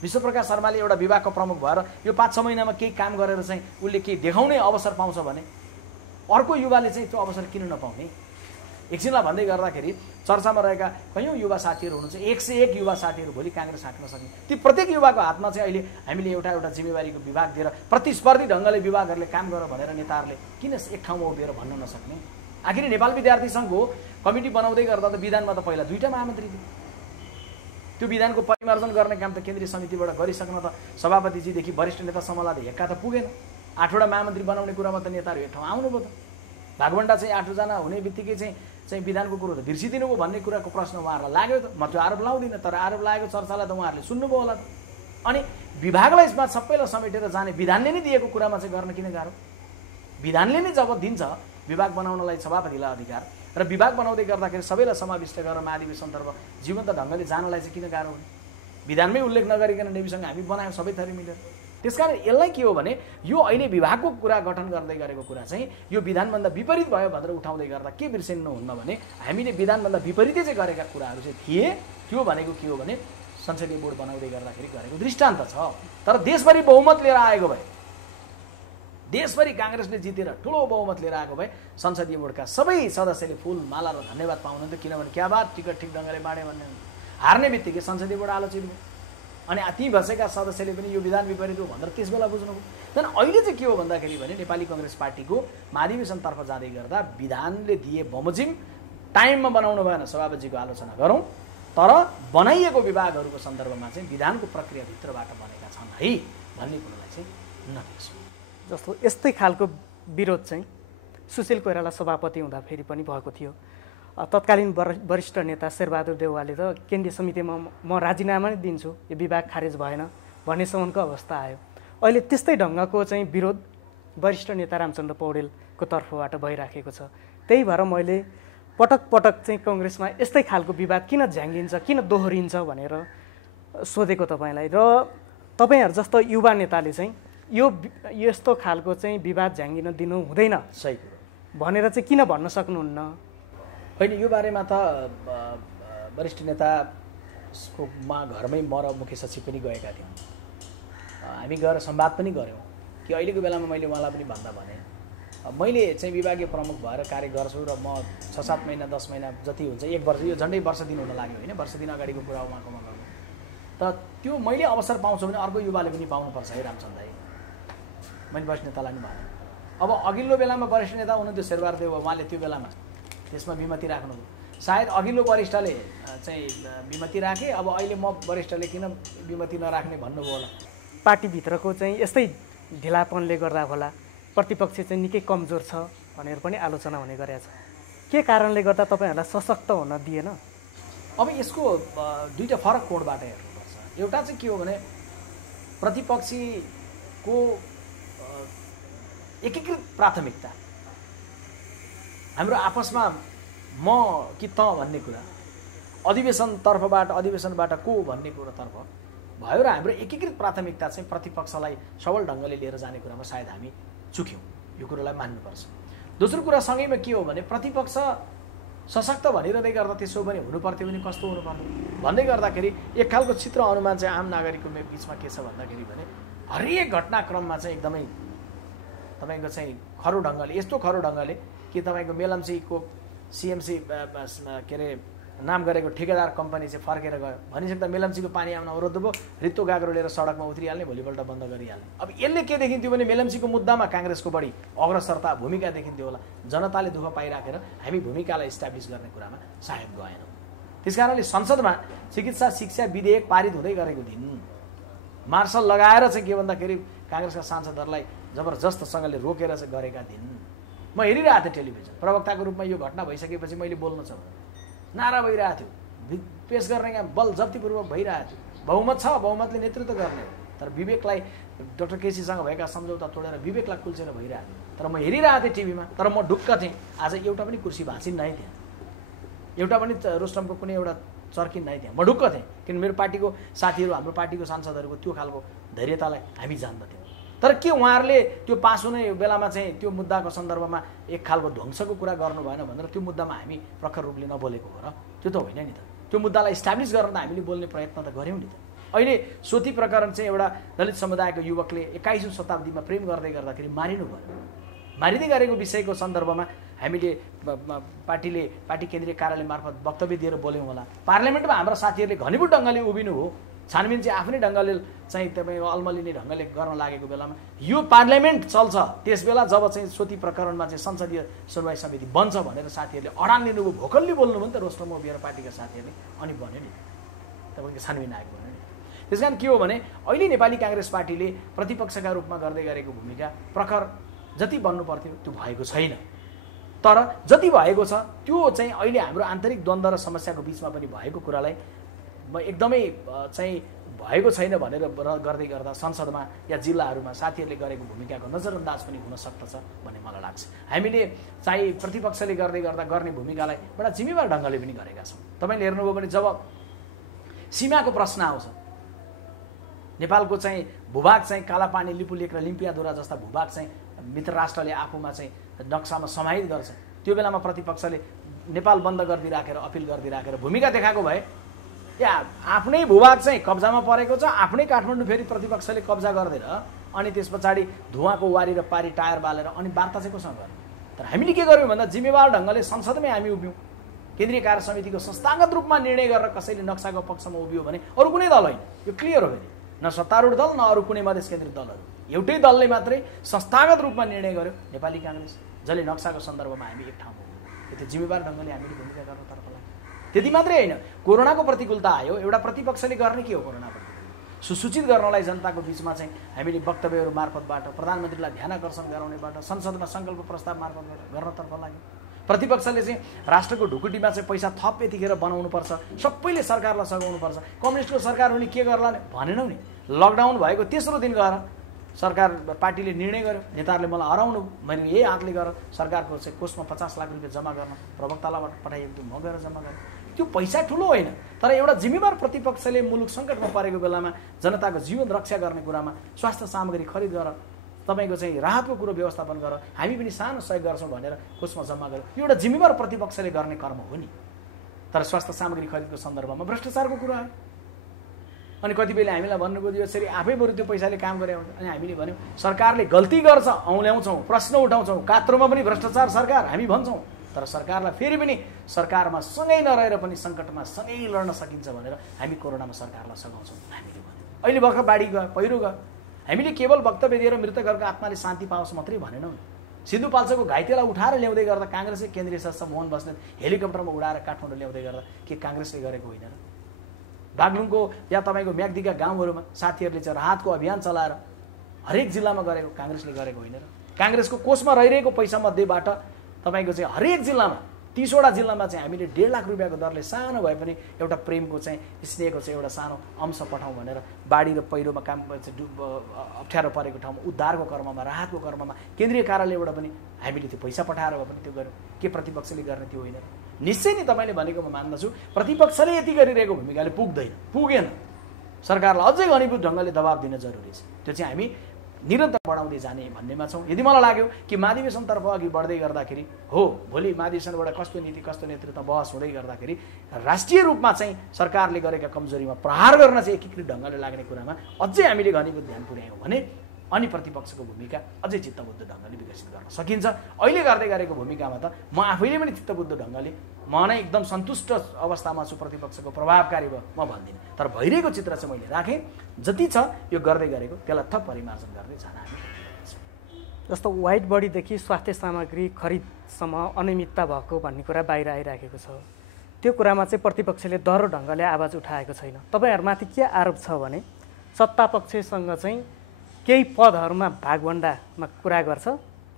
विश्वप्रकाश शर्माले एउटा विभागको प्रमुख भएर यो 5-6 महिनामा केही काम गरेर चाहिँ उसले केही देखाउने अवसर पाउँछ भने अर्को युवाले चाहिँ त्यो अवसर किन नपाउने? एकछिनलाई भन्दै गर्दाखेरि चर्चामा रहेका कयौँ युवा साथीहरू हुनुहुन्छ, 101 युवा साथीहरू भोलि काङ्ग्रेस हाँक्न सक्ने। ती प्रत्येक युवाको हातमा चाहिँ अहिले हामीले एउटा एउटा जिम्मेवारीको विभाग दिएर प्रतिस्पर्धी ढङ्गले विभागहरूले काम गर भनेर नेताहरूले किन एक ठाउँमा उभिएर भन्न नसक्ने? आखिर नेपाल विद्यार्थी सङ्घको कमिटी बनाउँदै गर्दा त विधानमा त पहिला 2टा महामन्त्री थिए। त्यो विधानको परिमार्जन गर्ने काम त केन्द्रीय समितिबाट गरिसक्न त सभापतिजीदेखि वरिष्ठ नेतासम्मलाई हेक्का त पुगेन। 8वटा महामन्त्री बनाउने कुरामा त नेताहरू एक ठाउँ आउनुभयो त। भागवण्डा चाहिँ 8 जना हुने बित्तिकै चाहिँ विधानको कुरो त बिर्सिदिनु भयो भन्ने कुराको प्रश्न उहाँहरूलाई लाग्यो त। म त्यो आरोप लाउँदिनँ, तर आरोप लागेको चर्चालाई त उहाँहरूले सुन्नुभयो होला त। अनि विभागलाई यसमा सबैलाई समेटेर जाने विधानले नै दिएको कुरामा चाहिँ गर्न किन गाह्रो? विधानले नै जब दिन्छ विभाग बनाउनलाई सभापतिलाई अधिकार र विभाग बनाउँदै गर्दाखेरि सबैलाई समाविष्ट गरेर महाधिवेशनतर्फ जीवन्त ढङ्गले जानलाई चाहिँ किन गाह्रो हुने? विधानमै उल्लेख नगरिकन नेविसँग हामी बनायौँ सबै थरी मिलेर। त्यसकारण यसलाई के हो भने यो अहिले विभागको कुरा गठन गर्दै गरेको कुरा चाहिँ यो विधानभन्दा विपरीत भयो भनेर उठाउँदै गर्दा के बिर्सिनुहुन्न भने हामीले विधानभन्दा विपरीतै चाहिँ गरेका कुराहरू चाहिँ थिए। त्यो भनेको के हो भने संसदीय बोर्ड बनाउँदै गर्दाखेरि गरेको दृष्टान्त छ। तर देशभरि बहुमत लिएर आएको भए, देशभरि काङ्ग्रेसले जितेर ठुलो बहुमत लिएर आएको भए संसदीय बोर्डका सबै सदस्यले फुल माला र धन्यवाद पाउनुहुन्थ्यो। किनभने क्या बात टिकट ठिक ढङ्गले बाँडे भन्ने। हार्ने बित्तिकै संसदीय बोर्ड आलोचित भयो अनि ती बसेका सदस्यले पनि यो विधान विपरीत हो भनेर त्यस बेला बुझ्नुभयो। तर अहिले चाहिँ के हो भन्दाखेरि भने नेपाली काङ्ग्रेस पार्टीको महाधिवेशनतर्फ जाँदै गर्दा विधानले दिए बमोजिम टाइममा बनाउनु भएन, सभापतिजीको आलोचना गरौँ, तर बनाइएको विभागहरूको सन्दर्भमा चाहिँ विधानको प्रक्रियाभित्रबाट बनेका छन् है भन्ने कुरोलाई चाहिँ नबिर्सौँ। जस्तो यस्तै खालको विरोध चाहिँ सुशील कोइराला सभापति हुँदा फेरि पनि भएको थियो। तत्कालीन वरिष्ठ नेता शेरबहादुर देउवाले त केन्द्रीय समितिमा म राजीनामा नै दिन्छु, यो विभाग खारेज भएन भन्नेसम्मको अवस्था आयो। अहिले त्यस्तै ढङ्गको चाहिँ विरोध वरिष्ठ नेता रामचन्द्र पौडेलको तर्फबाट भइराखेको छ। त्यही भएर मैले पटक पटक चाहिँ कङ्ग्रेसमा यस्तै खालको विवाद किन झ्याङ्गिन्छ, किन दोहोरिन्छ भनेर सोधेको तपाईँलाई। र तपाईँहरू जस्तो युवा नेताले चाहिँ यो यस्तो खालको चाहिँ विवाद झ्याङ्गिन दिनु हुँदैन सही भनेर चाहिँ किन भन्न सक्नुहुन्न? होइन, यो बारेमा त वरिष्ठ नेतामा घरमै म र मुख्य सचिव पनि गएका थियौँ। हामी गएर संवाद पनि गऱ्यौँ कि अहिलेको बेलामा मैले उहाँलाई पनि भन्दा भने मैले चाहिँ विभागीय प्रमुख भएर कार्य गर्छु र म 6-7 महिना 10 महिना जति हुन्छ 1 वर्ष, यो झन्डै वर्ष दिन हुन लाग्यो होइन, वर्ष दिन अगाडिको कुरा उहाँकोमा गर्नु। त त्यो मैले अवसर पाउँछु भने अर्को युवाले पनि पाउनुपर्छ है रामचन्द्र दाइ, मैले वरिष्ठ नेतालाई पनि भने। अब अघिल्लो बेलामा वरिष्ठ नेता हुनुहुन्थ्यो शेरबहादुर देउवा, उहाँले त्यो बेलामा त्यसमा विमति राख्नुभयो। सायद अघिल्लो वरिष्ठले चाहिँ विमति राखे, अब अहिले म वरिष्ठले किन विमति नराख्ने भन्नुभयो होला। पार्टीभित्रको चाहिँ यस्तै ढिलापनले गर्दा होला प्रतिपक्ष चाहिँ निकै कमजोर छ भनेर पनि आलोचना हुने गरेको छ। के कारणले गर्दा तपाईँहरूलाई सशक्त हुन दिएन? अब यसको 2टा फरक कोणबाट हेर्नुपर्छ। एउटा चाहिँ के हो भने प्रतिपक्षीको एकीकृत प्राथमिकता, हाम्रो आपसमा म कि त भन्ने कुरा, अधिवेशनबाट को भन्ने कुरातर्फ भयो र हाम्रो एकीकृत प्राथमिकता चाहिँ प्रतिपक्षलाई सबल ढङ्गले लिएर जाने कुरामा सायद हामी चुक्यौँ, यो कुरोलाई मान्नुपर्छ। दोस्रो कुरा सँगैमा के हो भने प्रतिपक्ष सशक्त भनिरहँदै गर्दा त्यसो पनि हुनुपर्थ्यो भने कस्तो हुनुपर्ने भन्दै गर्दाखेरि एक खालको चित्र अनुमान चाहिँ आम नागरिकको बिचमा के छ भन्दाखेरि भने हरेक घटनाक्रममा चाहिँ एकदमै तपाईँको चाहिँ खरो ढङ्गले, यस्तो खरो ढङ्गले कि तपाईँको मेलम्चीको सिएमसी के अरे नाम गरेको ठेकेदार कम्पनी चाहिँ फर्केर गयो भनिसक्दा मेलम्चीको पानी आउन अवरोध भयो, रित्तो गाग्रो लिएर सडकमा उत्रिहाल्ने, भोलिपल्ट बन्द गरिहाल्ने। अब यसले के देखिन्थ्यो भने मेलम्चीको मुद्दामा काङ्ग्रेसको बढी अग्रसरता भूमिका देखिन्थ्यो होला। जनताले दुःख पाइराखेर हामी भूमिकालाई इस्टाब्लिस गर्ने कुरामा सायद गएनौँ। त्यस कारणले संसदमा चिकित्सा शिक्षा विधेयक पारित हुँदै गरेको दिन मार्सल लगाएर चाहिँ के भन्दाखेरि काङ्ग्रेसका सांसदहरूलाई जबरजस्तसँगले रोकेर चाहिँ गरेका दिन म हेरिरहेको थिएँ टेलिभिजन। प्रवक्ताको रूपमा यो घटना भइसकेपछि मैले बोल्न छ नारा भइरहेको थियो, पेश गर्ने काम बल जब्तीपूर्वक भइरहेको थियो। बहुमत छ, बहुमतले नेतृत्व गर्ने, तर विवेकलाई डाक्टर केसीसँग भएका सम्झौता तोडेर विवेकलाई कुल्चेर भइरहेको तर म हेरिरहेको थिएँ टिभीमा तर म ढुक्क थिएँ आज एउटा पनि कुर्सी भाँचिन नै त्यहाँ एउटा पनि रोस्टमको कुनै एउटा चर्किन नै त्यहाँ म ढुक्क थिएँ किन मेरो पार्टीको साथीहरू हाम्रो पार्टीको सांसदहरूको त्यो खालको धैर्यतालाई हामी जान्दथ्यौँ तर के उहाँहरूले त्यो पास हुने बेलामा चाहिँ त्यो मुद्दाको सन्दर्भमा एक खालको ध्वंसको कुरा गर्नु भएन भनेर त्यो मुद्दामा हामी प्रखर रूपले नबोलेको हो र त्यो त होइन नि त त्यो मुद्दालाई इस्टाब्लिस गर्न त हामीले बोल्ने प्रयत्न त गऱ्यौँ नि त अहिले सोती प्रकरण चाहिँ एउटा दलित समुदायको युवकले 21औं शताब्दीमा प्रेम गर्दै गर्दाखेरि मारिनु भयो मारिँदै गरेको विषयको सन्दर्भमा हामीले पार्टी केन्द्रीय कार्यालय मार्फत वक्तव्य दिएर बोल्यौँ होला पार्लियामेन्टमा हाम्रा साथीहरूले घनीभूत ढङ्गले उभिनु हो छानबिन चाहिँ आफ्नै ढङ्गले चाहिँ तपाईँको अलमलिने ढङ्गले गर्न लागेको बेलामा यो पार्लियामेन्ट चल्छ त्यस बेला जब चाहिँ सोती प्रकरणमा चाहिँ संसदीय सुनवाई समिति बन्छ भनेर साथीहरूले अडान लिनुभयो भोकल्ली बोल्नुभयो नि त रोस्टम उभिएर पार्टीका साथीहरूले अनि भन्यो नि तपाईँको छानबिन आएको भन्यो नि त्यस कारण के हो भने अहिले नेपाली काङ्ग्रेस पार्टीले प्रतिपक्षका रूपमा गर्दै गरेको भूमिका प्रखर जति बन्नु पर्थ्यो त्यो भएको छैन तर जति भएको छ त्यो चाहिँ अहिले हाम्रो आन्तरिक द्वन्द्व र समस्याको बिचमा पनि भएको कुरालाई म एकदमै चाहिँ भएको छैन भनेर गर्दै गर्दा संसदमा या जिल्लाहरूमा साथीहरूले गरेको भूमिकाको नजरअन्दाज पनि हुन सक्दछ भन्ने मलाई लाग्छ हामीले चाहिँ प्रतिपक्षले गर्दै गर्दा गर्ने भूमिकालाई बडा जिम्मेवार ढङ्गले पनि गरेका छौँ तपाईँले हेर्नुभयो भने जब सीमाको प्रश्न आउँछ नेपालको चाहिँ भूभाग चाहिँ कालापानी लिपुलेक र लिम्पियाधुरा जस्ता भूभाग चाहिँ मित्र राष्ट्रले आफूमा चाहिँ नक्सामा समाहित गर्छ त्यो बेलामा प्रतिपक्षले नेपाल बन्द गरिदिराखेर अपिल गरिदिराखेर भूमिका देखाएको भए या आफ्नै भूभाग चाहिँ कब्जामा परेको छ आफ्नै काठमाडौँ फेरि प्रतिपक्षले कब्जा गर्दैन अनि त्यस पछाडि धुवाको वारी र पारी टायर बालेर अनि वार्ता चाहिँ कोसँग गर्ने तर हामीले के गर्यौँ भन्दा जिम्मेवार ढङ्गले संसदमै हामी उभियौँ केन्द्रीय कार्य समितिको संस्थागत रूपमा निर्णय गरेर कसैले नक्साको पक्षमा उभियो भने अरू कुनै दल होइन यो क्लियर हो फेरि न सत्तारूढ दल न अरू कुनै मधेस केन्द्रित दलहरू एउटै दलले मात्रै संस्थागत रूपमा निर्णय गर्यो नेपाली काङ्ग्रेस जसले नक्साको सन्दर्भमा हामी एक ठाउँमा हो त्यो जिम्मेवार ढङ्गले हामीले भूमिका गर्नतर्फ लाग्यो त्यति मात्रै होइन कोरोनाको प्रतिकूलता आयो एउटा प्रतिपक्षले गर्ने के हो कोरोना प्रतिकूल सुसूचित गर्नलाई जनताको बिचमा चाहिँ हामीले वक्तव्यहरू मार्फतबाट प्रधानमन्त्रीलाई ध्यान आकर्षण गराउनेबाट संसदमा सङ्कल्प प्रस्ताव मार्फत गर्नतर्फ लाग्यो प्रतिपक्षले चाहिँ राष्ट्रको ढुकुटीमा चाहिँ पैसा थप यतिखेर बनाउनुपर्छ सबैले सरकारलाई सघाउनुपर्छ कम्युनिस्टको सरकार हुने के गर्ला भनेनौ नि लकडाउन भएको तेस्रो दिन गएर सरकार पार्टीले निर्णय गर्यो नेताहरूले मलाई हराउनु मैले यही हातले गरेर सरकारको चाहिँ कोषमा 50 लाख रुपियाँ जम्मा गर्न प्रवक्तालाई पठाइएको थियो म गएर जम्मा गरेँ त्यो पैसा ठुलो होइन तर एउटा जिम्मेवार प्रतिपक्षले मुलुक सङ्कटमा परेको बेलामा जनताको जीवन रक्षा गर्ने कुरामा स्वास्थ्य सामग्री खरिद गरेर तपाईँको चाहिँ राहतको कुरो व्यवस्थापन गरेर हामी पनि सानो सहयोग गर्छौँ भनेर कोषमा जम्मा गर्यो यो एउटा जिम्मेवार प्रतिपक्षले गर्ने कर्म हो नि तर स्वास्थ्य सामग्री खरिदको सन्दर्भमा भ्रष्टाचारको कुरा आयो अनि कतिपयले हामीलाई भन्नुभयो यो यसरी आफै बरु त्यो पैसाले काम गरे हुन्छ अनि हामीले भन्यौँ सरकारले गल्ती गर्छ औँल्याउँछौँ प्रश्न उठाउँछौँ कात्रोमा पनि भ्रष्टाचार सरकार हामी भन्छौँ तर सरकारलाई फेरि पनि सरकारमा सँगै नरहेर पनि सङ्कटमा सँगै लड्न सकिन्छ भनेर हामी कोरोनामा सरकारलाई सघाउँछौँ हामीले भन्यौँ अहिले भर्खर बाढी गयो पहिरो गयो हामीले केवल वक्तव्य दिएर मृतकहरूको आत्माले शान्ति पाओस् मात्रै भनेनौँ सिन्धुपाल्चोकको घाइतेलाई उठाएर ल्याउँदै गर्दा काङ्ग्रेसले केन्द्रीय सदस्य मोहन बस्नेत हेलिकप्टरमा उडाएर काठमाडौँ ल्याउँदै गर्दा के काङ्ग्रेसले गरेको होइन र बागलुङको या तपाईँको म्याग्दीका गाउँहरूमा साथीहरूले चाहिँ राहतको अभियान चलाएर हरेक जिल्लामा गरेको काङ्ग्रेसले गरेको होइन र काङ्ग्रेसको कोषमा रहिरहेको पैसा मध्येबाट तपाईँको चाहिँ हरेक जिल्लामा 30वटा जिल्लामा चाहिँ हामीले 1.5 लाख रुपियाँको दरले सानो भए पनि एउटा प्रेमको चाहिँ स्नेहको चाहिँ एउटा सानो अंश पठाउँ भनेर बाढी र पहिरोमा काम अप्ठ्यारो परेको ठाउँमा उद्धारको कर्ममा राहतको कर्ममा केन्द्रीय कार्यालयबाट पनि हामीले त्यो पैसा पठाएर भए पनि त्यो गर्यौँ के प्रतिपक्षले गर्ने त्यो होइन निश्चय नै तपाईँले भनेको म मान्दछु प्रतिपक्षले यति गरिरहेको भूमिकाले पुगेन सरकारलाई अझै घनीभूत ढङ्गले दबाब दिन जरुरी छ त्यो चाहिँ हामी निरन्तर बढाउँदै जाने भन्नेमा छौँ यदि मलाई लाग्यो कि महाधिवेशनतर्फ अघि बढ्दै गर्दाखेरि हो भोलि महाधिवेशनबाट कस्तो नीति कस्तो नेतृत्व बहस हुँदै गर्दाखेरि राष्ट्रिय रूपमा चाहिँ सरकारले गरेका कमजोरीमा प्रहार गर्न चाहिँ एकीकृत ढङ्गले लाग्ने कुरामा अझै हामीले घनीभूत ध्यान पुर्यायौँ भने अनि प्रतिपक्षको भूमिका अझै चित्तबुद्ध ढङ्गले विकसित गर्न सकिन्छ अहिले गर्दै गरेको भूमिकामा त म आफैले पनि चित्तबुद्ध ढङ्गले म नै एकदम सन्तुष्ट अवस्थामा छु प्रतिपक्षको प्रभावकारी भयो म भन्दिनँ तर भइरहेको चित्र चाहिँ मैले राखेँ जति छ यो गर्दै गरेको त्यसलाई थप परिमार्जन गर्दै जान हामी जस्तो व्हाइट बडीदेखि स्वास्थ्य सामग्री खरिदसम्म अनियमितता भएको भन्ने कुरा बाहिर आइराखेको छ त्यो कुरामा चाहिँ प्रतिपक्षले दह्रो ढङ्गले आवाज उठाएको छैन तपाईँहरूमाथि के आरोप छ भने सत्तापक्षसँग चाहिँ केही पदहरूमा भागभण्डामा कुरा गर्छ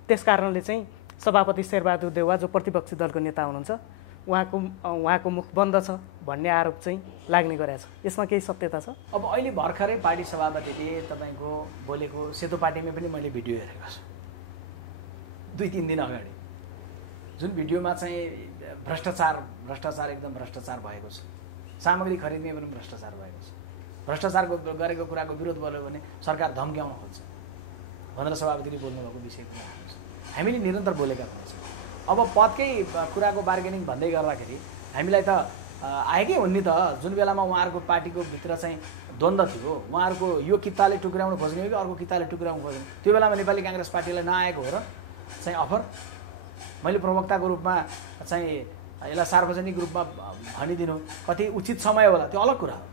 त्यसकारणले चाहिँ सभापति शेरबहादुर देउवा जो प्रतिपक्षी दलको नेता हुनुहुन्छ उहाँको मुख बन्द छ भन्ने आरोप चाहिँ लाग्ने गरेको छ। यसमा केही सत्यता छ? अब अहिले भर्खरै पार्टी सभापतिले तपाईँको बोलेको सेतो पार्टीमा पनि मैले भिडियो हेरेको छु 2-3 दिन अगाडि, जुन भिडियोमा चाहिँ भ्रष्टाचार एकदम भ्रष्टाचार भएको छ, सामग्री खरिदमा पनि भ्रष्टाचार भएको छ, भ्रष्टाचार गरेको कुराको विरोध गर्यो भने सरकार धम्क्याउन खोज्छ भनेर सभापतिले बोल्नुभएको विषयको कुरा छ। हामीले निरन्तर बोलेका हुन्छौँ। अब पदकै कुराको बार्गेनिङ भन्दै गर्दाखेरि हामीलाई त आएकै हुन् नि त। जुन बेलामा उहाँहरूको पार्टीको भित्र चाहिँ द्वन्द्व थियो, उहाँहरूको यो किताले टुक्राउन खोज्ने हो कि अर्को किताले टुक्राउन खोज्ने, त्यो बेलामा नेपाली काङ्ग्रेस पार्टीलाई नआएको हो र चाहिँ अफर। मैले प्रवक्ताको रूपमा चाहिँ यसलाई सार्वजनिक रूपमा भनिदिनु कति उचित समय होला त्यो अलग कुरा हो,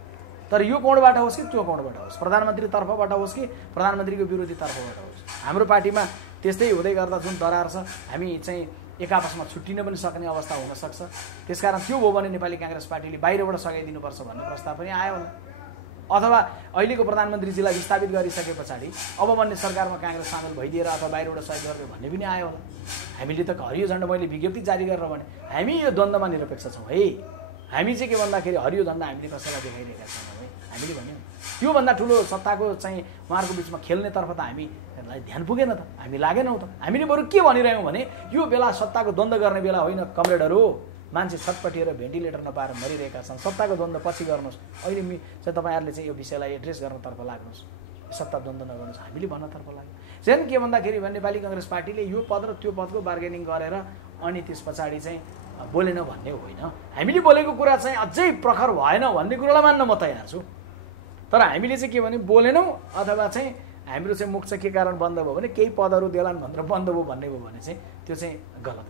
तर यो कोणबाट होस् कि त्यो कोणबाट होस्, प्रधानमन्त्रीतर्फबाट होस् कि प्रधानमन्त्रीको विरोधीतर्फबाट होस्, हाम्रो पार्टीमा त्यस्तै हुँदै गर्दा जुन दरार छ हामी चाहिँ एक आपसमा छुट्टिन पनि सक्ने अवस्था हुनसक्छ। त्यसकारण त्यो हो भने नेपाली काङ्ग्रेस पार्टीले बाहिरबाट सघाइदिनुपर्छ भन्ने प्रस्ताव पनि आयो होला, अथवा अहिलेको प्रधानमन्त्रीजीलाई विस्थापित गरिसके पछाडि अब बन्ने सरकारमा काङ्ग्रेस सामेल भइदिएर अथवा बाहिरबाट सहयोग गर्ने भन्ने पनि आयो होला। हामीले त हरियो झन्डा मैले विज्ञप्ति जारी गरेर भने हामी यो द्वन्द्वमा निरपेक्ष छौँ है। हामी चाहिँ के भन्दाखेरि हरियो झन्डा हामीले कसैलाई देखाइरहेका छौँ है, हामीले भन्यौँ। त्योभन्दा ठुलो सत्ताको चाहिँ उहाँहरूको बिचमा खेल्नेतर्फ त हामीलाई ध्यान पुगेन त, हामी लागेनौँ त। हामीले बरु के भनिरह्यौँ भने यो बेला सत्ताको द्वन्द्व गर्ने बेला होइन कमरेडहरू, मान्छे छटपटिएर भेन्टिलेटर नपाएर मरिरहेका छन्, सत्ताको द्वन्द्व पछि गर्नुहोस्। अहिले चाहिँ तपाईँहरूले चाहिँ यो विषयलाई एड्रेस गर्नतर्फ लाग्नुहोस्, सत्ता द्वन्द्व नगर्नुहोस्, हामीले भन्नतर्फ लाग्यो। चाहिँ के भन्दाखेरि नेपाली काङ्ग्रेस पार्टीले यो पद र त्यो पदको बार्गेनिङ गरेर अनि त्यस पछाडि चाहिँ बोलेन भन्ने होइन। हामीले बोलेको कुरा चाहिँ अझै प्रखर भएन भन्ने कुरालाई मान्न म तयार छु, तर हामीले चाहिँ के भने बोलेनौँ अथवा चाहिँ हाम्रो चाहिँ मुख चाहिँ के कारण बन्द भयो भने केही पदहरू देलान् भनेर बन्द भयो भन्ने भयो भने चाहिँ त्यो चाहिँ गलत